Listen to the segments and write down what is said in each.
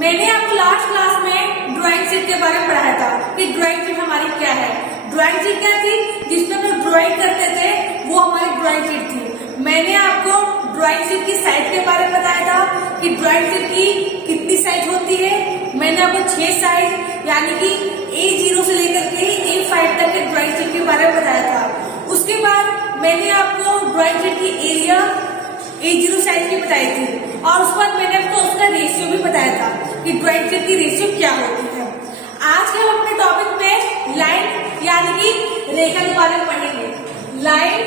मैंने आपको last class में ड्राइंग शीट के बारे में पढ़ाया था कि ड्राइंग शीट हमारी क्या है। ड्राइंग शीट क्या थी? जिसमें हम ड्राइंग करते थे वो हमारी ड्राइंग शीट थी। मैंने आपको ड्राइंग शीट की साइज के बारे में बताया था कि ड्राइंग शीट की कितनी साइज होती है। मैंने आपको 6 साइज यानी कि A0 से लेकर के A5 तक के ड्राइंग शीट के बारे में बताया था। उसके बाद मैंने आपको ड्राइंग शीट की एरिया A0 साइज की बताई थी और उसके बाद मैंने आपको उसका रेशियो भी बताया था कि ड्राइंग शीट की रेशियो क्या होती है। आज के हम अपने टॉपिक में लाइन यानी कि रेखा के बारे में पढ़ेंगे। लाइन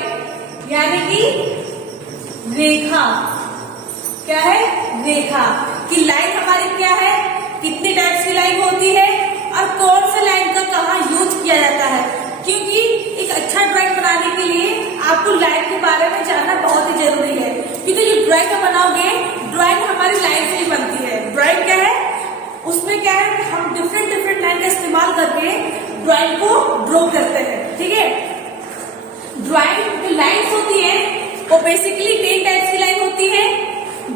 यानी कि रेखा क्या है? रेखा कि लाइन हमारी क्या है, कितने टाइप्स की लाइन होती है और कौन सा लाइन का कहाँ यूज किया जाता है। क्योंकि एक अच्छा ड्राइंग बनाने के लिए आपको लाइन के बारे में जानना बहुत ही जरूरी है। क्योंकि जो ड्राइंग बनाओगे, ड्राइंग हमारी लाइन से ही बनती है। ड्राइंग क्या है? उसमें क्या है, हम डिफरेंट लाइन का इस्तेमाल करके ड्राइंग को ड्रॉ करते हैं। ठीक है, ड्राइंग जो लाइन्स होती है वो बेसिकली 10 टाइप्स की लाइन होती है।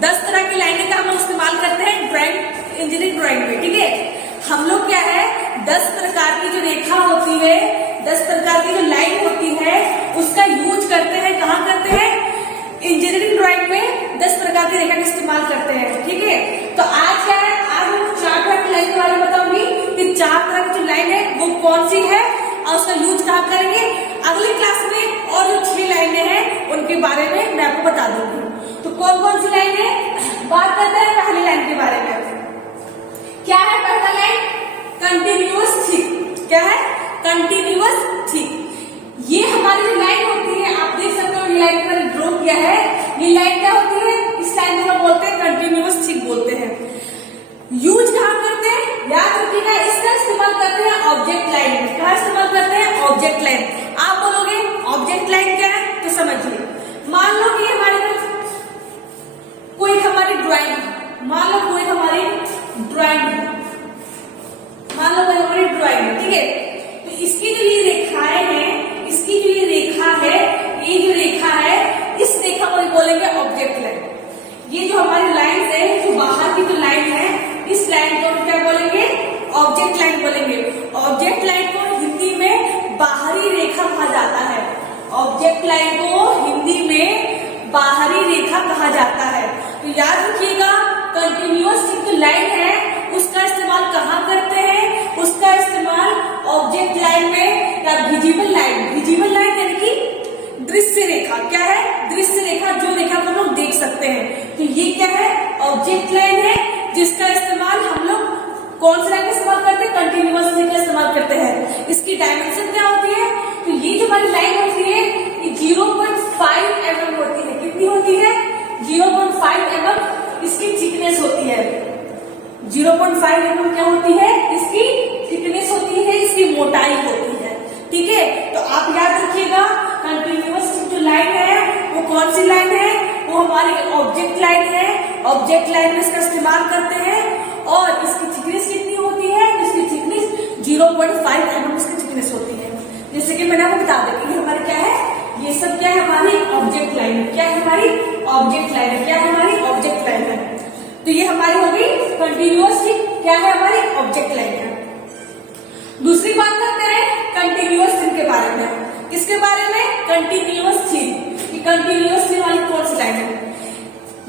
10 तरह की लाइनें का हम लोग इस्तेमाल करते हैं ड्राइंग, इंजीनियरिंग ड्राइंग में। ठीक है, हम लोग क्या है 10 प्रकार की जो रेखा होती है, 10 प्रकार की जो लाइन होती है उसका यूज करते हैं। कहाँ करते हैं? इंजीनियरिंग ड्राइंग में 10 प्रकार की रेखा का इस्तेमाल करते हैं। ठीक है, तो आज क्या है, आज हम 4 तरह की लाइन के बारे में बताऊंगी कि 4 तरह की जो लाइन है वो कौन सी है और उसका यूज कहाँ करेंगे। अगली क्लास में और जो 6 लाइनें हैं उनके बारे में मैं आपको बता दूंगी। तो कौन कौन सी लाइन है, बात करते हैं पहली लाइन के बारे में। क्या है पहला लाइन? Continuous thick. क्या है? Continuous thick. ये हमारी जो लाइन होती है, आप देख सकते हो ये लाइन मैंने ड्रॉ किया है। ये लाइन क्या होती है? इस लाइन को बोलते हैं कंटिन्यूअस थिक बोलते हैं। यूज कहाँ करते हैं? याद रखिएगा, इसका इस्तेमाल करते हैं ऑब्जेक्ट लाइन में। कहाँ इस्तेमाल करते हैं? Object line. आप बोलोगे ऑब्जेक्ट लाइन क्या है, तो समझिए। मान लो कि हमारी कोई हमारी ड्राइंग, मान लो कोई हमारी ड्राइंग है, मान लो कोई हमारी ड्राइंग है। ठीक है, तो इसकी जो ये रेखाएं हैं, इसकी जो ये रेखा है, ये जो रेखा है, इस रेखा को बोलेंगे ऑब्जेक्ट लाइन। ये जो हमारी लाइन है, जो बाहर की जो लाइन है, इस लाइन को क्या बोलेंगे? ऑब्जेक्ट लाइन बोलेंगे। ऑब्जेक्ट लाइन को हिंदी में बाहरी रेखा कहा जाता है। ऑब्जेक्ट लाइन को हिंदी में बाहरी रेखा कहा जाता है। तो याद रखिएगा, कंटिन्यूअस जो लाइन है उसका इस्तेमाल कहाँ करते हैं? उसका इस्तेमाल ऑब्जेक्ट लाइन में या विजिबल लाइन। विजिबल लाइन यानी कि दृश्य रेखा। क्या है? दृश्य रेखा, जो रेखा को लोग देख सकते हैं। तो ये क्या है? ऑब्जेक्ट लाइन है, जिसका इस्तेमाल हम लोग कौन सी लाइन का इस्तेमाल करते हैं? कंटिन्यूअस लाइन का इस्तेमाल करते हैं। इसकी डायमेंशन क्या होती है? तो ये जो हमारी लाइन होती है ये 0.5 mm होती है। कितनी होती है? 0.5 mm इसकी थिकनेस होती है। 0.5 mm क्या होती है? इसकी थिकनेस होती है, इसकी मोटाई होती है। ठीक है, तो आप याद रखिएगा, कंटिन्यूअस जो लाइन है वो कौन सी लाइन है? वो हमारी ऑब्जेक्ट लाइन है। ऑब्जेक्ट लाइन में इसका इस्तेमाल करते हैं और इसकी थिकनेस कितनी होती है? इसकी थिकनेस 0.5 mm इसकी थिकनेस होती है। जैसे कि मैंने आपको बता दें कि हमारी क्या है, ये सब क्या है? हमारी ऑब्जेक्ट लाइन है। क्या है? हमारी ऑब्जेक्ट लाइन है। क्या है? हमारी ऑब्जेक्ट लाइन है। तो ये हमारी होगी कंटिन्यूअस थिक। क्या है? हमारी ऑब्जेक्ट लाइन है। दूसरी बात करते हैं कंटिन्यूअस थिक के बारे में। किसके बारे में? Continuous thick. ये कंटिन्यूअस थिक वाली कौन सी लाइन है?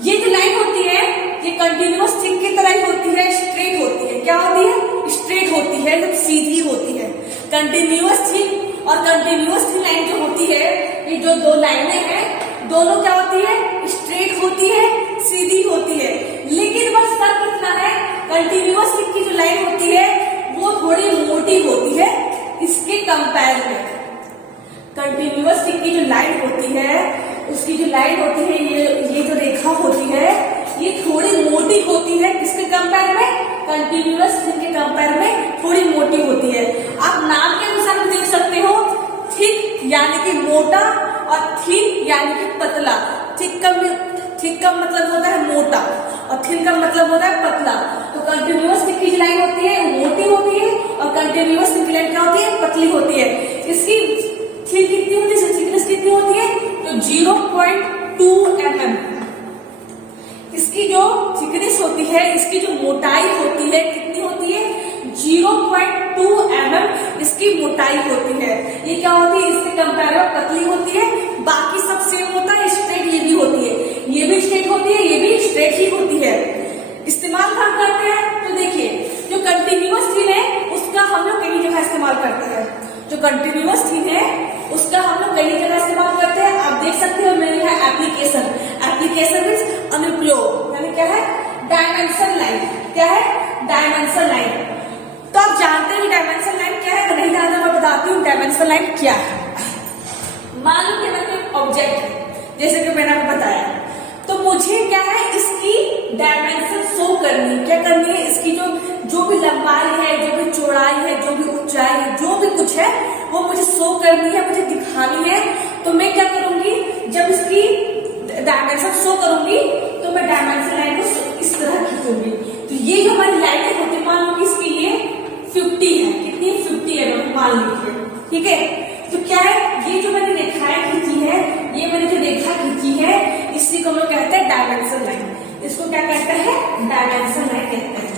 ये जो लाइन होती है ये कंटिन्यूअस थिक की तरह ही होती है, स्ट्रेट होती है। क्या होती है? स्ट्रेट होती है, मतलब सीधी होती है। कंटिन्यूअस थिक और कंटिन्यूअस थिक लाइन जो होती है, ये जो दो लाइनें हैं, दोनों क्या होती है? स्ट्रेट होती है, सीधी होती है। लेकिन बस फर्क इतना है, कंटिन्यूअस थिक की जो लाइन होती है वो थोड़ी मोटी होती है इसके कंपेयर में। कंटिन्यूअस थिक की जो लाइन होती है, उसकी जो लाइन होती है, ये जो रेखा होती है ये थोड़ी मोटी होती है। किसके कंपेयर में? कंटिन्यूअस थिक के कंपेयर में थोड़ी मोटी होती है। आप नाम के अनुसार देख सकते हो, थिक यानी कि मोटा और थिन यानी कि पतला। थिक का मतलब होता है मोटा और थिन का मतलब होता है पतला। तो कंटिन्यूअस थिक की जो लाइन होती है मोटी होती है और कंटिन्यूअस थिक की लाइन क्या होती है? पतली होती है। इसकी थिक कितनी होती है? थिकनेस कितनी होती है? तो 0.2 mm। इसकी जो थिकनेस होती है, इसकी जो मोटाई होती है, कितनी होती है? 0.2 mm इसकी मोटाई होती है। ये क्या होती है? इससे कंपेरेटिव पतली होती है, बाकी सब सेम होता है। स्ट्रेट ये भी होती है, ये भी स्ट्रेट होती है, ये भी स्ट्रेट ही होती है। इस्तेमाल कहाँ करते हैं? तो देखिए, जो कंटिन्यूअस थिन है उसका हम लोग कई जगह इस्तेमाल करते हैं। जो कंटिन्यूअस थिन है उसका हम लोग कई जगह इस्तेमाल करते हैं। आप देख सकते हो मैंने लिखा एप्लीकेशन। एप्लीकेशन मीन्स अनुप्रयोग, यानी क्या है? Dimension line. क्या है? Dimension line. तो आप जानते हैं डायमेंशन लाइन क्या है? अगर नहीं जानते मैं बताती हूँ डायमेंशन लाइन क्या है। मान लो कि मैं कोई ऑब्जेक्ट है, जैसे कि मैंने आपको बताया, तो मुझे क्या है? इसकी डायमेंशन शो करनी। क्या करनी है? इसकी जो भी लंबाई है, जो भी चौड़ाई है, जो भी ऊंचाई है, जो भी कुछ है वो मुझे शो करनी है, मुझे दिखानी है। तो मैं क्या करूंगी? जब इसकी डायमेंशन शो करूंगी तो मैं डायमेंशन लाइन को इस तरह खींचूंगी। तो ये जो हमारी लाइन होती है, मान लो कि इसकी ये 50 है। कितनी? 50 है, मान लीजिए। ठीक है, तो क्या है? ये जो मैंने रेखाएं खींची है, ये मैंने जो रेखा खींची है, इसी को हम लोग कहते हैं डायमेंशन लाइन। इसको क्या कहते हैं? डायमेंशन लाइन कहते हैं।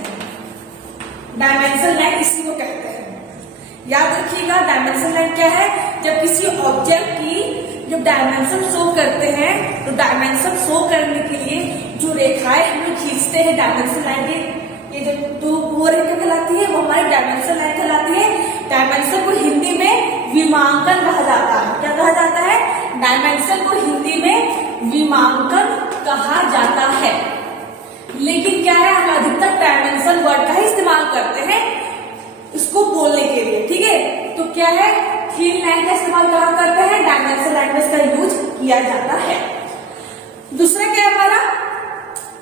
डायमेंशन लाइन इसी को कहते हैं। याद रखिएगा, डायमेंशन लाइन क्या है? जब किसी ऑब्जेक्ट की जब डायमेंशन शो करते हैं, तो डायमेंशन शो करने के लिए जो रेखाएं हम लोग खींचते हैं डायमेंशन लाइन के, ये जो वो रेखा कहलाती है, वो हमारी डायमेंशन लाइन कहलाती है। डायमेंशन को हिंदी में विमांकन कहा जाता है। क्या कहा जाता है? डायमेंशन को हिंदी में विमांकन कहा जाता है। लेकिन क्या है? हम अधिकतर डायमेंशन वर्ड का ही इस्तेमाल करते हैं इसको बोलने के लिए। ठीक है, तो क्या है? थिन लाइन का इस्तेमाल कहाँ करते हैं? डायमेंशन लाइन में इसका यूज किया जाता है। दूसरा क्या है हमारा?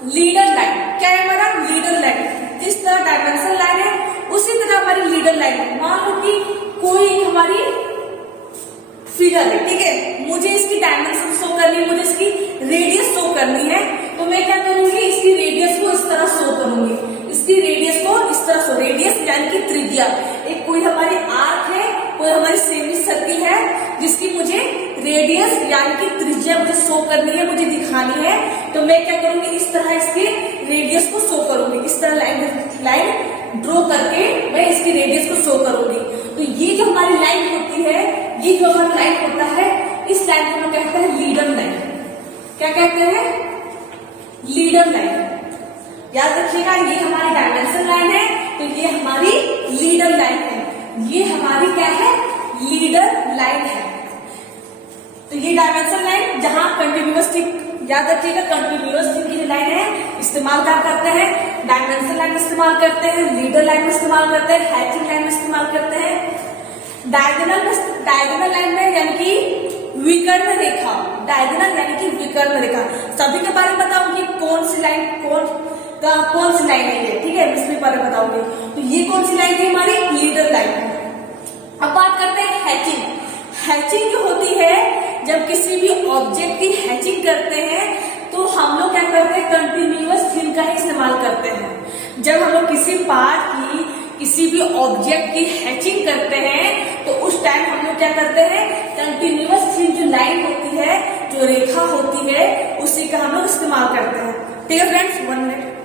Leader line. क्या है हमारा? Leader line. जिस तरह डायमेंशन लाइन है उसी तरह हमारी लीडर लाइन है। मान लो कि कोई हमारी फिगर है, ठीक है, मुझे इसकी डायमेंशन शो करनी है, मुझे इसकी रेडियस शो करनी है, तो मैं क्या करूंगी? इसकी रेडियस को इस तरह शो करूंगी। इसकी रेडियस को इस तरह शो, रेडियस यानी कि त्रिज्या। एक कोई हमारी आर्क है, कोई हमारी सेमी सर्किल है, जिसकी मुझे रेडियस यानी कि त्रिज्या मुझे शो करनी है, मुझे दिखानी है। तो मैं क्या करूंगी? इस तरह इसकी रेडियस को शो करूंगी। इस तरह लाइन ड्रॉ करके मैं इसकी रेडियस को शो करूंगी। तो ये जो हमारी लाइन होती है, ये जो हमारा लाइन होता है, इस लाइन को हम कहते हैं लीडर लाइन। क्या कहते हैं? Leader line. याद रखिएगा, ये हमारी डायमेंशन लाइन है, तो ये हमारी लीडर लाइन है। ये हमारी क्या है? लीडर लाइन है। तो ये डायमेंशन लाइन जहां कंटिन्यूअस थिक, याद रखिएगा कंटिन्यूअस थिक की जो लाइन है इस्तेमाल क्या करते हैं? डायमेंशन लाइन इस्तेमाल करते हैं, लीडर लाइन इस्तेमाल करते हैं, हैचिंग लाइन इस्तेमाल करते हैं। डायगोनल लाइन में यानी कि विकर्ण रेखा, डायगोनल यानी कि विकर्ण रेखा, सभी के बारे में बताऊंगी कौन सी लाइन कौन सी लाइन है ये। ठीक है, इसके बारे में बताऊंगी। तो ये कौन सी लाइन है? हमारी लीडर लाइन है। अब बात करते हैं हैचिंग। हैचिंग जो होती है, जब किसी भी ऑब्जेक्ट की हैचिंग करते हैं तो हम लोग क्या करते हैं? कंटिन्यूअस थिन का ही इस्तेमाल करते हैं। जब हम लोग किसी पार्ट की, किसी भी ऑब्जेक्ट की हैचिंग करते हैं तो उस टाइम हम लोग क्या करते हैं? कंटिन्यूअस थिन जो लाइन होती है, जो रेखा होती है, उसी का हम लोग इस्तेमाल करते हैं। ठीक है फ्रेंड्स, 1 मिनट।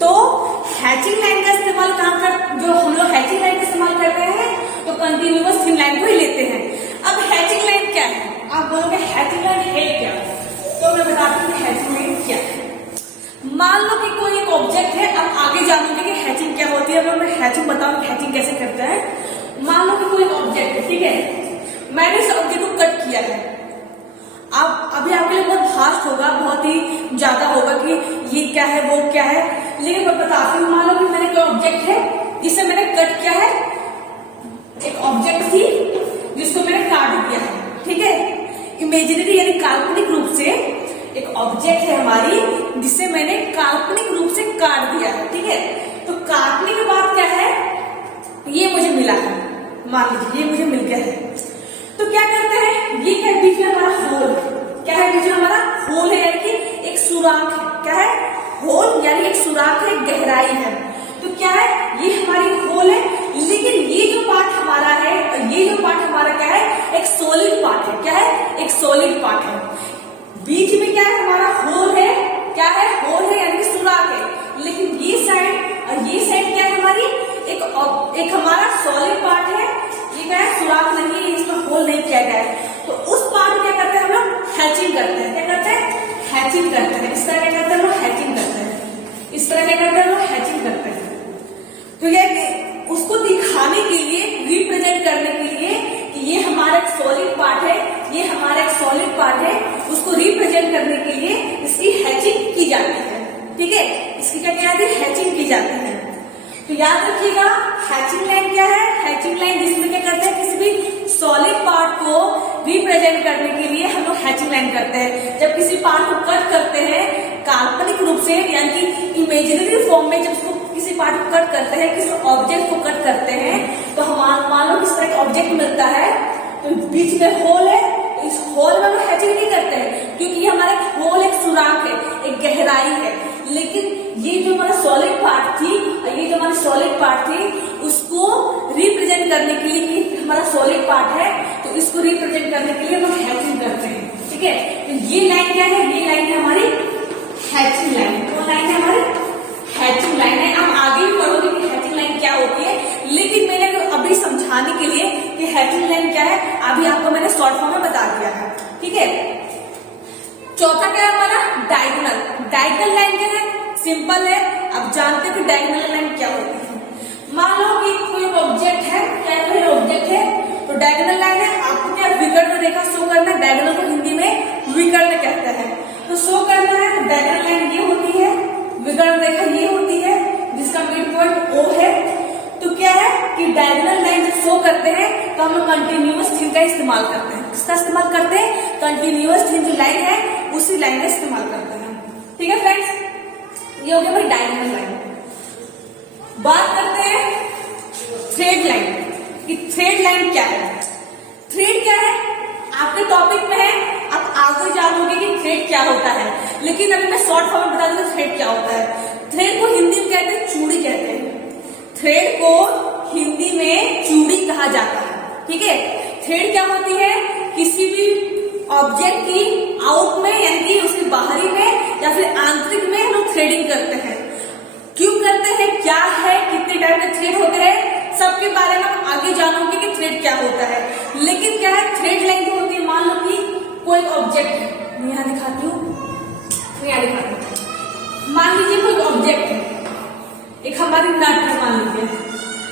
तो हैचिंग लाइन का इस्तेमाल कहाँ कर, जो हम लोग हैचिंग लाइन का इस्तेमाल करते हैं तो कंटिन्यूअस थिन लाइन को ही लेते हैं। अब हैचिंग लाइन क्या है? आप बोलोगे हैचिंग लाइन है क्या? तो मैं बताती हूँ हैचिंग लाइन क्या है। मान लो कि कोई एक ऑब्जेक्ट है, अब आगे जानोगे कि हैचिंग क्या होती है। अब मैं हैचिंग बताऊँ हैचिंग कैसे करते हैं। मान लो कि कोई ऑब्जेक्ट है, ठीक है, मैंने इस ऑब्जेक्ट को कट किया है। अब अभी आपके लिए बहुत फास्ट होगा, बहुत ही ज्यादा होगा कि ये क्या है वो क्या है, लेकिन मैं बताती हूँ। मान लो कि मैंने कोई ऑब्जेक्ट है जिसे मैंने कट किया है, एक ऑब्जेक्ट थी जिसको मैंने काट दिया है। ठीक है, इमेजिनरी यानी काल्पनिक रूप से एक ऑब्जेक्ट है हमारी जिसे मैंने काल्पनिक रूप से काट दिया है। ठीक है, तो काटने के बाद क्या है? ये मुझे मिला है, मान लीजिए ये मुझे मिल गया है। तो क्या करते हैं? ये क्या बीच में हमारा होल, क्या है बीच में हमारा होल है, यानी कि एक सुराख है। क्या है? होल यानी एक सुराख है, गहराई है। तो क्या है? ये हमारी होल है, लेकिन ये जो पार्ट हमारा है, ये जो पार्ट हमारा क्या है? एक सॉलिड पार्ट है। क्या है? एक सॉलिड पार्ट है। बीच में क्या है? हमारा होल है। क्या है? होल है यानी कि सुराख है। लेकिन ये साइड और ये साइड क्या है? हमारी एक हमारा सॉलिड पार्ट है। ये क्या है? सुराख नहीं है, इसमें होल नहीं किया गया है। तो उस पार्ट में क्या करते हैं हम लोग? हैचिंग करते हैं। क्या करते हैं? हैचिंग करते हैं। इस तरह क्या करते हैं हम लोग? हैचिंग करते हैं। इस तरह क्या करते हैं हम लोग? हैचिंग करते हैं। तो ये उसको दिखाने के लिए, रिप्रेजेंट करने के लिए कि ये हमारा एक सॉलिड पार्ट है, ये हमारा एक सॉलिड पार्ट है, उसको रिप्रेजेंट करने के लिए इसकी हैचिंग की जाती है। ठीक है, इसकी क्या कहते हैं? हैचिंग की जाती है। तो याद रखिएगा, हैचिंग लाइन क्या है? हैचिंग लाइन जिसमें क्या करते हैं? किसी भी सॉलिड पार्ट को रिप्रेजेंट करने के लिए हम लोग हैचिंग लाइन करते हैं। जब किसी पार्ट को कट करते हैं काल्पनिक रूप से, यानी कि इमेजिनरी फॉर्म में, जब उसको किसी पार्ट को कट करते हैं, किसी ऑब्जेक्ट को कट करते हैं, तो हम मान लो किस तरह का ऑब्जेक्ट मिलता है, तो बीच में होल है, इस होल में हम हैचिंग नहीं करते हैं क्योंकि ये हमारा होल एक सुराख है, एक गहराई है। लेकिन ये जो हमारा सॉलिड पार्ट थी और ये जो हमारी सॉलिड पार्ट थी, उसको रिप्रेजेंट करने के लिए कि हमारा सॉलिड पार्ट है, तो इसको रिप्रेजेंट करने के लिए हम हैचिंग करते हैं। ठीक है, तो ये लाइन क्या है? ये लाइन है हमारी हैचिंग लाइन। वो लाइन है हमारी हैचिंग लाइन है। हम आगे भी पढ़ोगे कि हैचिंग लाइन क्या होती है, लेकिन मैंने अभी समझाने के लिए कि हैचिंग लाइन क्या है, अभी आपको मैंने शॉर्ट फॉर्म में बता दिया है। ठीक है, चौथा क्या है हमारा? डायगोनल। डायगोनल लाइन क्या है? सिंपल है, अब जानते हो कि डायगोनल लाइन क्या होती है। मान लो कि कोई ऑब्जेक्ट है, क्या कोई ऑब्जेक्ट है, तो डायगोनल लाइन है, आपको क्या विकर्ण रेखा शो करना है। डायगोनल को हिंदी में विकर्ण कहते हैं। तो शो करना है, तो डायगोनल लाइन ये होती है, विकर्ण रेखा ये होती है, जिसका मिड पॉइंट O है। तो क्या है कि डायगोनल लाइन जब शो करते हैं तो हम लोग कंटिन्यूअस थिंग का इस्तेमाल करते हैं। किसका इस्तेमाल करते हैं? कंटिन्यूअस थिंग जो लाइन है उसी लाइन का इस्तेमाल करते हैं। ठीक है फ्रेंड्स, ये हो गया भाई डायगोनल लाइन। बात करते हैं थ्रेड लाइन कि थ्रेड लाइन क्या है। थ्रेड क्या है? आपके टॉपिक में है, आप आगे जानोगे कि थ्रेड क्या होता है, लेकिन अभी मैं शॉर्ट फॉर्म में बता दूं थ्रेड क्या होता है। थ्रेड को हिंदी में कहते हैं चूड़ी कहते हैं। थ्रेड को हिंदी में चूड़ी कहा जाता है। ठीक है, थ्रेड क्या होती है? किसी भी ऑब्जेक्ट की आउट में यानी कि उसके बाहरी में या फिर आंतरिक में हम लोग थ्रेडिंग करते हैं। क्यों करते हैं, क्या है, कितने टाइप के थ्रेड होते हैं, सबके बारे में हम आगे जानोगे कि थ्रेड क्या होता है। लेकिन क्या है, थ्रेड लाइन जो होती है, मान लो कि कोई ऑब्जेक्ट है, मैं यहाँ दिखाती हूँ, मैं यहाँ दिखाती हूँ। मान लीजिए कोई ऑब्जेक्ट है, एक हमारी नट है, मान लीजिए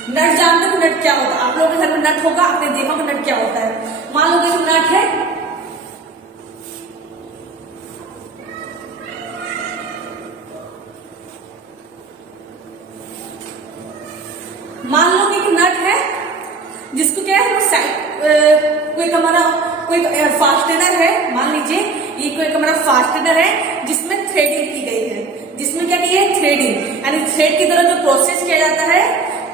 नट। जानते हो नट क्या होता है? आप लोगों के घर में नट होगा, आपने देखा होगा नट क्या होता है। मान लो कि नट है, मान लो कि एक नट है जिसको क्या है कोई हमारा कोई फास्टेनर है, मान लीजिए ये कोई हमारा फास्टेनर है जिसमें थ्रेडिंग की गई है। जिसमें क्या की है? थ्रेडिंग, यानी थ्रेड की द्वारा जो प्रोसेस किया जाता है,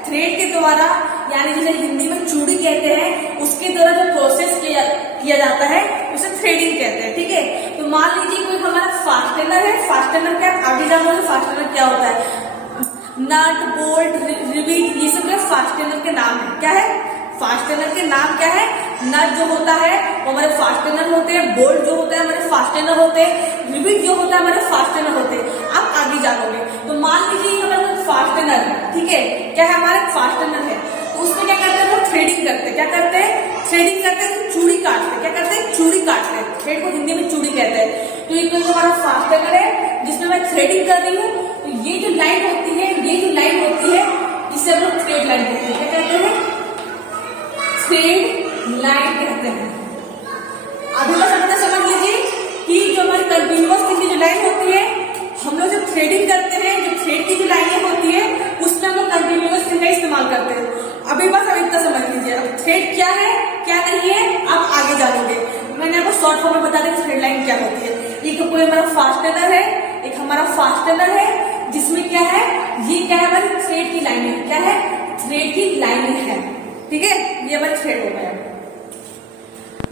थ्रेड के द्वारा, यानी जिसे हिंदी में चूड़ी कहते हैं, उसके द्वारा जो प्रोसेस किया जाता है उसे थ्रेडिंग कहते हैं। ठीक है, तो मान लीजिए कोई हमारा फास्टेनर है। फास्टेनर क्या, आगे जानोगे फास्टेनर क्या होता है। नट, बोल्ट, रिविट, ये सब फास्टेनर के नाम है। क्या है? फास्टेनर के नाम क्या है? नट जो होता है वो हमारे फास्टेनर होते हैं, बोल्ट जो होता है हमारे फास्टेनर होते हैं, रिविट जो होता है हमारे फास्टेनर होते हैं। आप आगे जानोगे। तो मान लीजिए हमारा फास्टेनर है, ठीक है, क्या है हमारा फास्टेनर है, तो उसमें क्या करते हैं वो थ्रेडिंग करते हैं। क्या करते हैं? थ्रेडिंग करते हैं, चूड़ी काटते हैं। क्या करते हैं? चूड़ी काटते हैं। थ्रेड को हिंदी में चूड़ी कहते हैं। तो ये कोई हमारा फास्टेनर है जिसमें मैं थ्रेडिंग कर रही हूँ, तो ये जो लाइन होती है, ये जो लाइन होती है, इसे हम लोग थ्रेड लाइन कहते हैं। क्या कहते हैं? थ्रेड लाइन कहते हैं। अभी बस समझ लीजिए कि जो हमारी कंटिन्यूअस थिंग की जो लाइन होती है, हम लोग जब थ्रेडिंग करते हैं, जो थ्रेड की जो लाइनें होती है उसमें हम लोग कंटिन्यूअस थिंग का इस्तेमाल करते हैं। अभी बस अब इतना समझ लीजिए। अब थ्रेड क्या है क्या नहीं है आप आगे जानोगे। मैंने आपको शॉर्ट फॉर्म में बता दिया थ्रेड लाइन क्या होती है। ये कोई हमारा फास्टेनर है, एक हमारा फास्टेनर है जिसमें क्या है, ये क्या है हमारी थ्रेड की लाइन है। क्या है? थ्रेड की लाइन है। ठीक है, ये हमारी थ्रेड हो गया।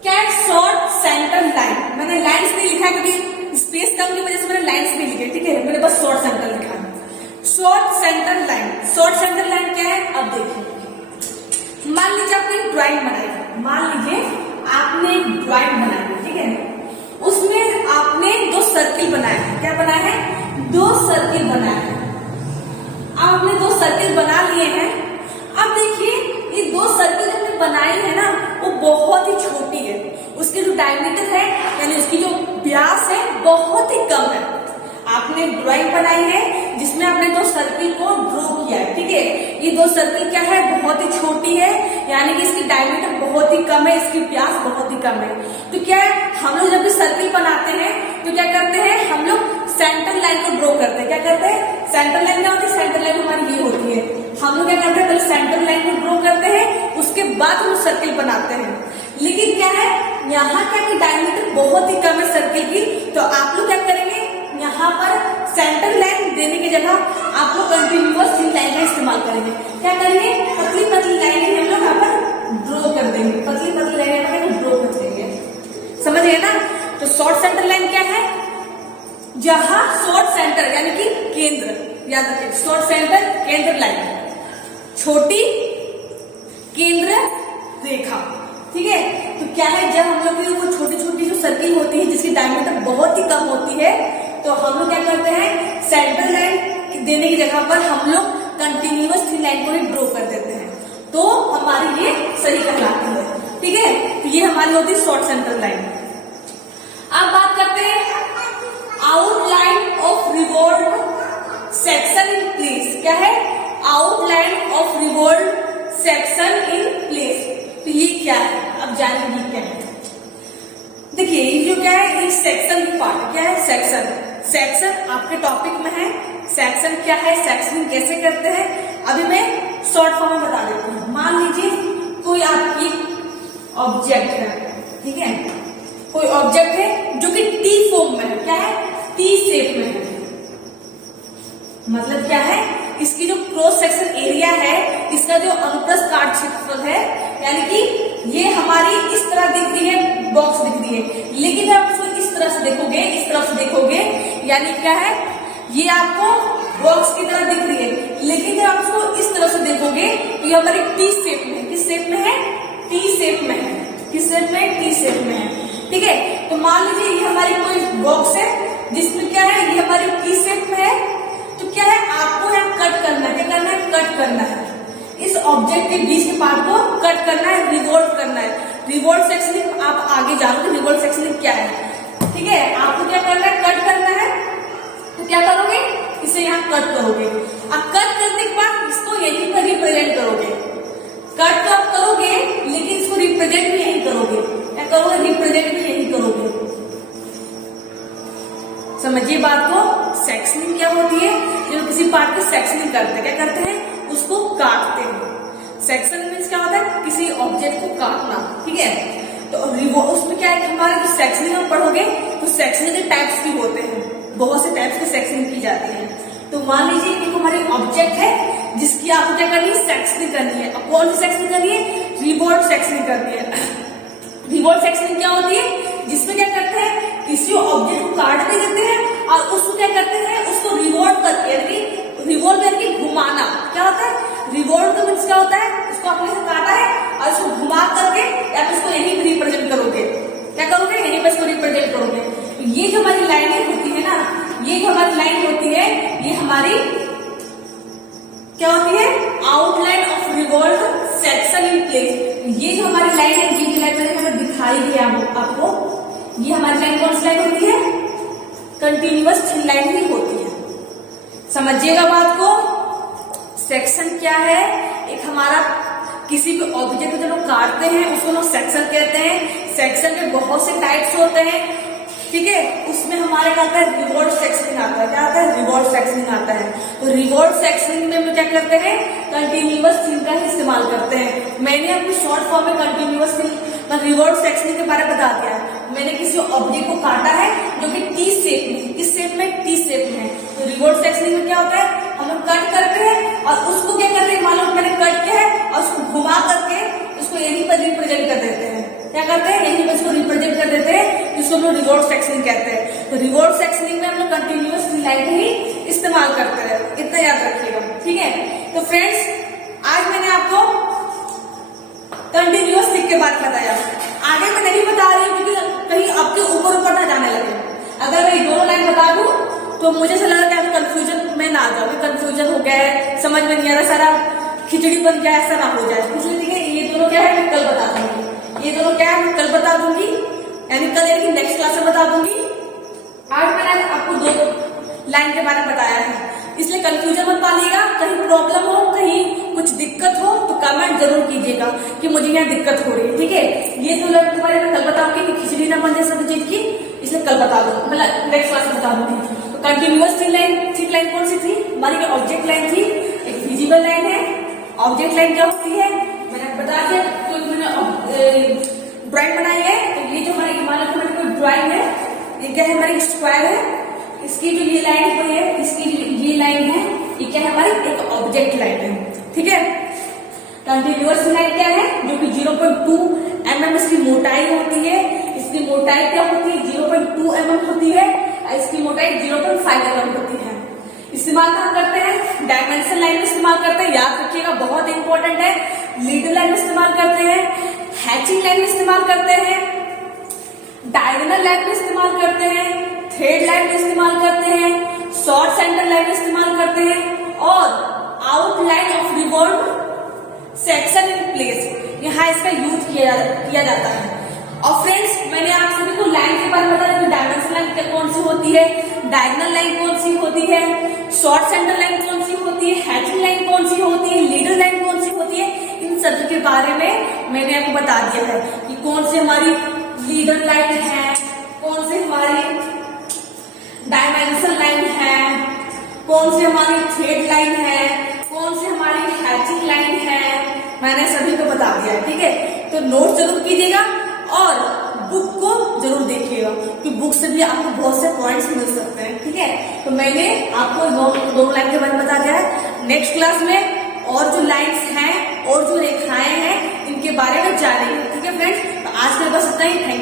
क्या है? Short centre line. मैंने लाइन्स नहीं लिखा है क्योंकि स्पेस कम की वजह से मैंने लाइन्स नहीं लिखे। ठीक है, मैंने बस शॉर्ट सेंटर लिखा है। Short centre line. Short centre line क्या है? अब देखिए, मान लीजिए आपने ड्राइंग बनाई। मान लीजिए आपने एक ड्राइंग बनाई है, ठीक है। उसमें आपने 2 सर्किल बनाए हैं। क्या बनाए हैं? 2 सर्किल बनाए हैं। आपने 2 सर्किल बना लिए हैं। अब देखिए ये 2 सर्किल हमने बनाई है ना, वो बहुत ही छोटी है। उसकी जो डायमीटर है यानी उसकी जो व्यास है बहुत ही कम है। आपने ड्राइंग बनाई है जिसमें आपने 2 सर्किल को ड्रॉ किया है, ठीक है। ये 2 सर्किल क्या है? बहुत ही छोटी है, यानी कि इसकी डायमीटर बहुत ही कम है, इसकी व्यास बहुत ही कम है। तो क्या है, हम लोग जब भी सर्किल बनाते हैं तो क्या करते हैं, हम लोग सेंटर लाइन को ड्रॉ करते हैं। क्या करते हैं? सेंटर लाइन क्या होती है? सेंटर लाइन हमारी ये होती है। हम लोग क्या करते हैं, पहले सेंटर लाइन को ड्रॉ करते हैं, उसके बाद हम सर्किल बनाते हैं। लेकिन क्या है, यहाँ क्या कि डायमीटर बहुत ही कम है सर्किल की, तो आप लोग क्या करेंगे, यहाँ पर सेंटर लाइन देने की जगह आप लोग कंटिन्यूअस थीन लाइन का इस्तेमाल करेंगे। क्या करेंगे? पतली पतली लाइनें हम लोग यहाँ पर ड्रॉ कर देंगे। पतली पतली लाइनें ड्रॉ कर देंगे, समझ गए ना। तो शॉर्ट सेंटर लाइन क्या है? जहां शॉर्ट सेंटर यानी कि केंद्र, याद रखिए, शॉर्ट सेंटर केंद्र लाइन, छोटी केंद्र रेखा, ठीक है। तो क्या है, जब हम लोग की वो छोटी छोटी जो सर्किल होती है जिसकी डायमीटर बहुत ही कम होती है, तो हम लोग क्या करते हैं, सेंटर लाइन देने की जगह पर हम लोग कंटिन्यूअस थ्री लाइन को ही ड्रॉ कर देते हैं, तो हमारी ये सही कहलाती है, ठीक है। तो ये हमारी होती है शॉर्ट सेंटर लाइन। अब बात करते हैं outline of revolve section in place. क्या है? Outline of revolve section in place. तो ये क्या है, अब जानेंगे क्या है। देखिए ये जो क्या है, इस सेक्शन की पार्ट क्या है, सेक्शन। सेक्शन आपके टॉपिक में है, सेक्शन क्या है, सेक्शनिंग कैसे करते हैं, अभी मैं शॉर्ट फॉर्म में बता देती हूँ। मान लीजिए कोई आपकी ऑब्जेक्ट है, ठीक है, कोई ऑब्जेक्ट है जो कि टी फॉर्म में है। क्या है? टी शेप में है। मतलब क्या है, इसकी जो क्रॉस सेक्शन एरिया है, इसका जो अनुप्रस्थ काट क्षेत्रफल है, यानी कि ये हमारी इस तरह दिख रही है, बॉक्स दिख रही है, लेकिन आप इसको इस तरह से देखोगे, इस तरफ से देखोगे, यानी क्या है, ये आपको बॉक्स की तरह दिख रही है, लेकिन जब आप इसको इस तरह से देखोगे तो ये हमारी टी शेप में है। किस शेप में है? टी शेप में है। किस शेप में? टी शेप में है, ठीक है। तो मान लीजिए ये हमारी कोई बॉक्स है जिसमें क्या है, ये हमारी टी शेप में है। तो क्या है, आपको यहाँ कट करना है। क्या करना है? कट करना है। इस ऑब्जेक्ट के बीच के पार्ट को कट करना है, रिवॉल्व करना है। रिवॉल्व सेक्शनिंग आप आगे जानोगे, रिवॉल्व सेक्शनिंग क्या है, ठीक है। आपको क्या करना है? कट करना है। तो क्या करोगे, इसे यहाँ कट करोगे। अब कट करने के बाद इसको यहीं पर रिप्रेजेंट करोगे। कट तो आप करोगे, लेकिन इसको रिप्रेजेंट भी यहीं करोगे। क्या करोगे? रिप्रेजेंट भी यहीं करोगे। समझिए बात को। सेक्शनिंग क्या होती है, जब किसी पार्ट की सेक्शनिंग करते हैं, क्या करते हैं, उसको काटते हैं। सेक्शन मीन्स क्या होता है, किसी ऑब्जेक्ट को काटना, ठीक है। तो उसमें क्या है, हमारे जो सेक्शनिंग में पढ़ोगे तो सेक्शनिंग के टाइप्स भी होते हैं, बहुत से टाइप्स की सेक्शनिंग की जाती है। तो मान लीजिए कि हमारी ऑब्जेक्ट है जिसकी आपको क्या करनी है, सेक्शनिंग करनी है। अब कौन सी सेक्शनिंग करनी है? रिवॉल्व सेक्शनिंग करनी है। रिवॉल्व सेक्शनिंग क्या होती है, जिसमें क्या करते हैं, किसी ऑब्जेक्ट को काट भी देते हैं और उसको क्या करते हैं, उसको रिवॉल्व करके, यानी रिवॉल्व करके घुमाना। क्या होता है? रिवॉल्व का मीन्स क्या होता है, इसको आपने काटा है और इसको घुमा करके या फिर इसको यहीं पर रिप्रेजेंट करोगे। क्या करोगे? यहीं पर इसको रिप्रेजेंट करोगे। ये जो हमारी लाइनें होती है ना, ये जो हमारी लाइन होती है, ये हमारी क्या होती है, outline of revolve section in place. ये जो हमारी लाइन है, ये लाइन मैंने दिखाई दी आपको, ये हमारी लाइन कौन सी लाइन होती है, कंटिन्यूअस थ्री लाइन ही होती है। समझिएगा बात को। सेक्शन क्या है, एक हमारा किसी भी ऑब्जेक्ट को जब हम काटते हैं उसको हम सेक्शन कहते हैं। सेक्शन के बहुत से टाइप्स होते हैं, ठीक है। उसमें हमारे क्या आता है, रिवॉल्व सेक्शनिंग आता है। क्या आता है? रिवॉल्व सेक्शनिंग आता है। तो रिवॉल्व सेक्शनिंग में हम क्या करते हैं, कंटिन्यूअस थीम का ही इस्तेमाल करते हैं। मैंने अपनी शॉर्ट फॉर्म में कंटिन्यूअस थीम रिवॉल्व सेक्शनिंग के बारे में बता दिया है। मैंने किसी ऑब्जेक्ट को काटा है जो कि टी शेप में, किस शेप में, टी शेप में है। तो रिवॉल्व सेक्शनिंग में क्या होता है, हम लोग कट करते हैं और उसको क्या करते हैं, मान लो मैंने कट किया है और उसको घुमा करके उसको यहीं पर रिप्रेजेंट कर देते हैं। क्या करते हैं, यहीं पर इसको रिप्रेजेंट कर देते हैं, जिसको हम लोग रिवॉल्व सेक्शनिंग कहते हैं। तो रिवॉल्व सेक्शनिंग में हम लोग कंटिन्यूअस लाइन ही इस्तेमाल करते हैं, इतना याद रखिएगा, ठीक है। तो फ्रेंड्स, आज मैंने आपको कंटिन्यूअस लिख के बात बताया, आगे मैं नहीं बता रही तो मुझे ऐसा लगा कि आप कंफ्यूजन में ना आ जाओ, कंफ्यूजन हो गया है, समझ में नहीं आ रहा, सारा खिचड़ी बन गया, ऐसा ना हो जाए। कुछ नहीं है, ये दोनों क्या है मैं कल बता दूंगी, ये दोनों क्या है मैं कल बता दूंगी, यानी कल यानी नेक्स्ट क्लास में बता दूंगी। आज मैंने आपको 2 लाइन के बारे में बताया है, इसलिए कंफ्यूजन मत पालिएगा। कहीं प्रॉब्लम हो, कहीं कुछ दिक्कत हो तो कमेंट जरूर कीजिएगा कि मुझे यहाँ दिक्कत हो रही है, ठीक है। ये 2 लाइन के बारे में कल बताऊंगी कि खिचड़ी ना बन जाए सभी चीज की, इसलिए कल बता दूँ, मतलब नेक्स्ट क्लास में बता दूंगी। तो कंटिन्यूअस थीक लाइन कौन सी थी हमारी, ऑब्जेक्ट लाइन थी, एक विजिबल लाइन है। ऑब्जेक्ट लाइन क्या होती है मैंने बता दिया, तो मैंने ड्राइंग बनाई है। तो ये जो हमारी हिमालय ड्राइंग है, ये क्या है हमारी स्क्वायर है, इसकी जो ये लाइन है, इसकी ये लाइन है, ये क्या है हमारी एक ऑब्जेक्ट लाइन है, ठीक है। कंटिन्यूअस लाइन क्या है, जो कि 0.2 mm इसकी मोटाई होती है। इसकी मोटाई क्या होती है 0.2 mm होती है, और इसकी मोटाई 0.5 mm होती है। इस्तेमाल हम करते हैं डायमेंशन लाइन में इस्तेमाल करते हैं, याद रखिएगा बहुत इंपॉर्टेंट है। लीडर लाइन में इस्तेमाल करते हैं, हैचिंग लाइन में इस्तेमाल करते हैं, डायगोनल लाइन में इस्तेमाल करते हैं, थ्रेड लाइन में इस्तेमाल करते हैं, शॉर्ट सेंटर लाइन में इस्तेमाल करते हैं, और outline of revolve section in place, यहाँ इसका यूज किया जाता है। और फ्रेंड्स मैंने आप सभी को लाइन के बारे में बताया कि डायमेंशन लाइन कौन सी होती है, डायगोनल लाइन कौन सी होती है, शॉर्ट सेंटर लाइन कौन सी होती है, हैचिंग लाइन कौन सी होती है, लीडर लाइन कौन सी होती है, इन सभी के बारे में मैंने आपको बता दिया है कि कौन सी हमारी लीडर लाइन है, कौन सी हमारी डायमेंशन लाइन है, कौन सी हमारी थ्रेड लाइन है, कौन सी हमारी हैचिंग लाइन है, मैंने सभी को बता दिया है, ठीक है। तो नोट जरूर कीजिएगा और बुक को जरूर देखिएगा, क्योंकि बुक से भी आपको बहुत से पॉइंट्स मिल सकते हैं, ठीक है। तो मैंने आपको दोनों लाइन के बारे में बता दिया है। नेक्स्ट क्लास में और जो लाइन्स हैं और जो रेखाएं हैं इनके बारे में जानेंगे, ठीक है फ्रेंड्स। तो आज के लिए बस इतना ही, थैंक यू।